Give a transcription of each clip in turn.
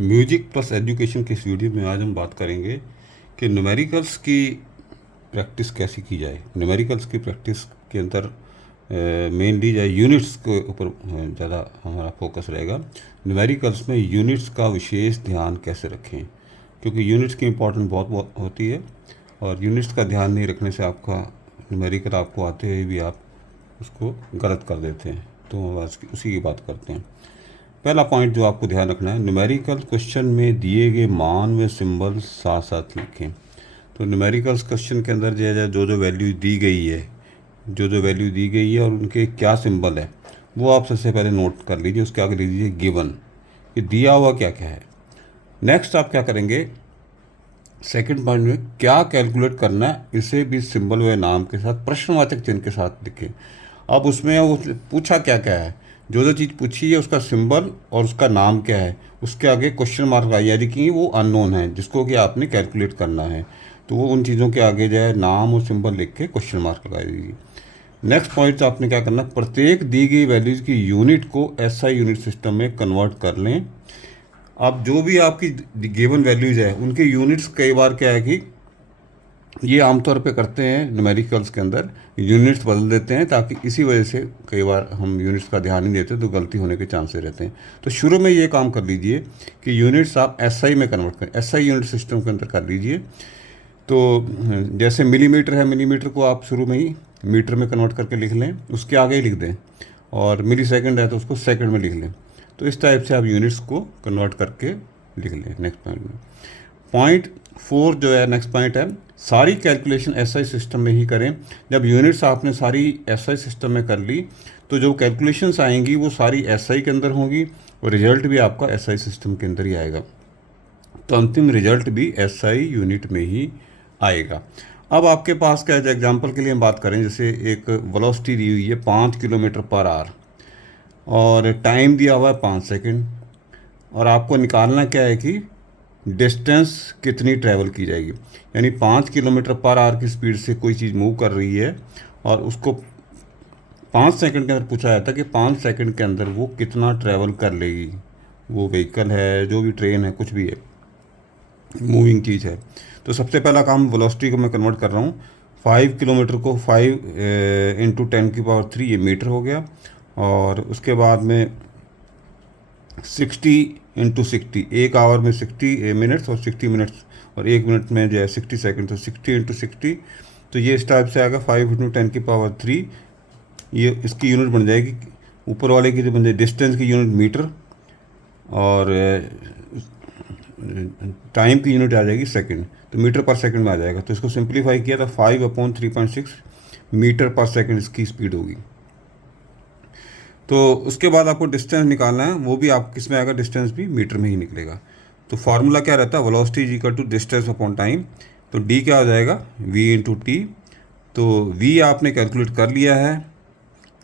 Music plus education के इस video में आज हम बात करेंगे कि न्यूमेरिकल्स की प्रैक्टिस कैसे की जाए। न्यूमेरिकल्स की प्रैक्टिस के अंदर मेनली जो यूनिट्स के ऊपर ज़्यादा हमारा फोकस रहेगा। न्यूमेरिकल्स में यूनिट्स का विशेष ध्यान कैसे रखें, क्योंकि यूनिट्स की इम्पोर्टेंस बहुत होती है और यूनिट्स का ध्यान नहीं रखने से आपका न्यूमेरिकल आपको आते हुए भी आप उसको गलत कर देते हैं। तो हम आज उसी की बात करते हैं। पहला पॉइंट जो आपको ध्यान रखना है, न्यूमेरिकल क्वेश्चन में दिए गए मान व सिंबल साथ साथ लिखें। तो न्यूमेरिकल्स क्वेश्चन के अंदर जो वैल्यू दी गई है, जो वैल्यू दी गई है और उनके क्या सिंबल है वो आप सबसे पहले नोट कर लीजिए। उसके आगे लिख दीजिए गिवन, कि दिया हुआ क्या क्या है। नेक्स्ट आप क्या करेंगे, सेकंड पॉइंट में क्या कैलकुलेट करना है, इसे भी सिंबल व नाम के साथ प्रश्नवाचक चिन्ह के साथ लिखें। अब उसमें वो पूछा क्या क्या है, जो चीज़ पूछी है उसका सिंबल और उसका नाम क्या है, उसके आगे क्वेश्चन मार्क लगाइए, यानी कि वो अननोन है जिसको कि आपने कैलकुलेट करना है। तो वो उन चीज़ों के आगे जाए नाम और सिंबल लिख के क्वेश्चन मार्क लगा दीजिए। नेक्स्ट पॉइंट आपने क्या करना, प्रत्येक दी गई वैल्यूज़ की यूनिट को एसआई यूनिट सिस्टम में कन्वर्ट कर लें। अब जो भी आपकी गिवन वैल्यूज़ है उनके यूनिट्स कई बार क्या है कि ये आमतौर पे करते हैं न्यूमेरिकल्स के अंदर, यूनिट्स बदल देते हैं, ताकि इसी वजह से कई बार हम यूनिट्स का ध्यान नहीं देते तो गलती होने के चांसेस रहते हैं। तो शुरू में ये काम कर लीजिए कि यूनिट्स आप एसआई में कन्वर्ट करें, एसआई यूनिट सिस्टम के अंदर कर लीजिए। तो जैसे मिलीमीटर है, मिलीमीटर को आप शुरू में ही मीटर में कन्वर्ट करके लिख लें, उसके आगे ही लिख दें, और मिली सेकेंड है तो उसको सेकेंड में लिख लें। तो इस टाइप से आप यूनिट्स को कन्वर्ट करके लिख लें। नेक्स्ट पॉइंट में पॉइंट 4 जो है, नेक्स्ट पॉइंट है, सारी कैलकुलेशन एसआई सिस्टम में ही करें। जब यूनिट्स आपने सारी एसआई सिस्टम में कर ली तो जो कैलकुलेशंस आएंगी वो सारी एसआई के अंदर होंगी और रिजल्ट भी आपका एसआई सिस्टम के अंदर ही आएगा। तो अंतिम रिजल्ट भी एसआई यूनिट में ही आएगा। अब आपके पास क्या है, एग्जाम्पल के लिए हम बात करें, जैसे एक वेलोसिटी दी हुई है 5 किलोमीटर पर आवर और टाइम दिया हुआ है 5 सेकेंड, और आपको निकालना क्या है कि डिस्टेंस कितनी ट्रैवल की जाएगी। यानी 5 किलोमीटर पर आवर की स्पीड से कोई चीज़ मूव कर रही है और उसको 5 सेकंड के अंदर पूछा जाता है कि 5 सेकंड के अंदर वो कितना ट्रैवल कर लेगी। वो व्हीकल है, जो भी ट्रेन है, कुछ भी है, मूविंग चीज़ है। तो सबसे पहला काम, वेलोसिटी को मैं कन्वर्ट कर रहा हूँ। 5 किलोमीटर को 5 × 10⁻³ ये मीटर हो गया, और उसके बाद में 60 × 60, एक आवर में 60 मिनट्स और 60 मिनट्स, और एक मिनट में जो है 60 सेकंड, तो 60 × 60, तो ये इस टाइप से आएगा 5 × 10⁻³ ये इसकी यूनिट बन जाएगी। ऊपर वाले की जो बन जाएगी डिस्टेंस की यूनिट मीटर, और टाइम की यूनिट आ जाएगी सेकंड, तो मीटर पर सेकंड में आ जाएगा। तो इसको सिंप्लीफाई किया तो 5/3.6 मीटर पर सेकंड इसकी स्पीड होगी। तो उसके बाद आपको डिस्टेंस निकालना है, वो भी आप किस में आएगा, डिस्टेंस भी मीटर में ही निकलेगा। तो फार्मूला क्या रहता है, velocity is equal to distance upon time. तो डी क्या हो जाएगा, v × t। तो v आपने कैलकुलेट कर लिया है,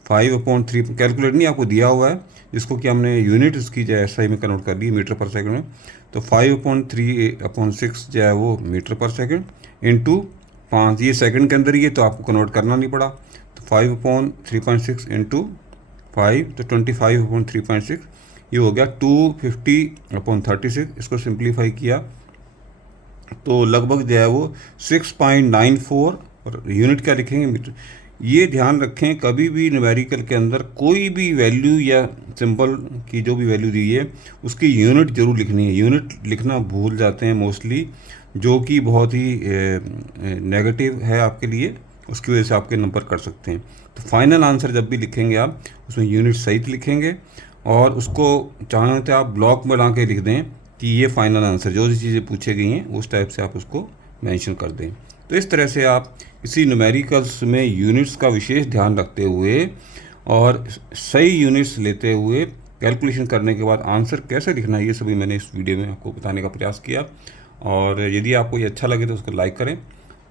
5/3 कैलकुलेट नहीं, आपको दिया हुआ है, जिसको कि हमने यूनिट उसकी जो है एसआई में कन्वर्ट कर ली, मीटर पर सेकंड में। तो 5/3/6 जो है वो मीटर पर सेकंड इंटू 5, ये सेकंड के अंदर ही है तो आपको कन्वर्ट करना नहीं पड़ा। तो 5/3.6 इंटू 5, तो 25/3.6, ये हो गया 250/36। इसको सिंप्लीफाई किया तो लगभग जो है वो 6.94, और यूनिट क्या लिखेंगे, मीटर। ये ध्यान रखें, कभी भी न्यूमेरिकल के अंदर कोई भी वैल्यू या सिंबल की जो भी वैल्यू दी है उसकी यूनिट जरूर लिखनी है। यूनिट लिखना भूल जाते हैं मोस्टली, जो कि बहुत ही नेगेटिव है आपके लिए, उसकी वजह से आपके नंबर कट सकते हैं। तो फाइनल आंसर जब भी लिखेंगे आप उसमें यूनिट सहित लिखेंगे, और उसको चाहें तो आप ब्लॉक में ला के लिख दें कि ये फाइनल आंसर, जो भी चीज़ें पूछे गई हैं उस टाइप से आप उसको मेंशन कर दें। तो इस तरह से आप इसी न्यूमेरिकल्स में यूनिट्स का विशेष ध्यान रखते हुए और सही यूनिट्स लेते हुए कैलकुलेशन करने के बाद आंसर कैसे लिखना है, ये सभी मैंने इस वीडियो में आपको बताने का प्रयास किया। और यदि आपको ये अच्छा लगे तो उसको लाइक करें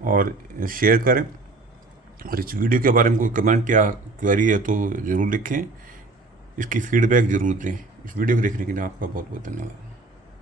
और शेयर करें, और इस वीडियो के बारे में कोई कमेंट या क्वेरी है तो ज़रूर लिखें, इसकी फीडबैक ज़रूर दें। इस वीडियो को देखने के लिए आपका बहुत बहुत धन्यवाद।